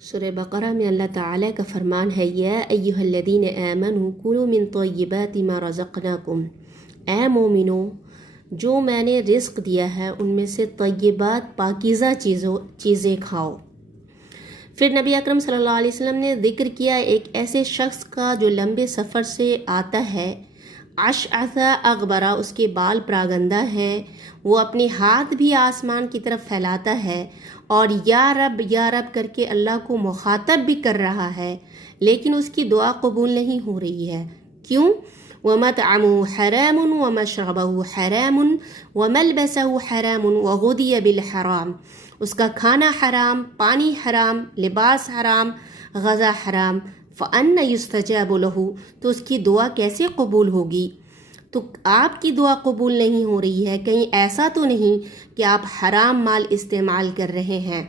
سورہ بقرہ میں اللہ تعالیٰ کا فرمان ہے یا ایھا الذین آمنوا کلوا من طیبات ما رزقناکم، اے مومنو جو میں نے رزق دیا ہے ان میں سے طیبات پاکیزہ چیزیں کھاؤ۔ پھر نبی اکرم صلی اللہ علیہ وسلم نے ذکر کیا ایک ایسے شخص کا جو لمبے سفر سے آتا ہے، اشعث اغبرا، اس کے بال پراگندہ ہیں، وہ اپنے ہاتھ بھی آسمان کی طرف پھیلاتا ہے اور یا رب کر کے اللہ کو مخاطب بھی کر رہا ہے، لیکن اس کی دعا قبول نہیں ہو رہی ہے۔ کیوں؟ وَمَطْعَمُهُ حَرَامٌ وَمَشْرَبُهُ حَرَامٌ وَمَلْبَسُهُ حَرَامٌ وَغُذِيَ بِالْحَرَام، اس کا کھانا حرام، پانی حرام، لباس حرام، غذا حرام، فَأَنَّ يُسْتَجَابُ لَهُ، تو اس کی دعا کیسے قبول ہوگی؟ تو آپ کی دعا قبول نہیں ہو رہی ہے، کہیں ایسا تو نہیں کہ آپ حرام مال استعمال کر رہے ہیں؟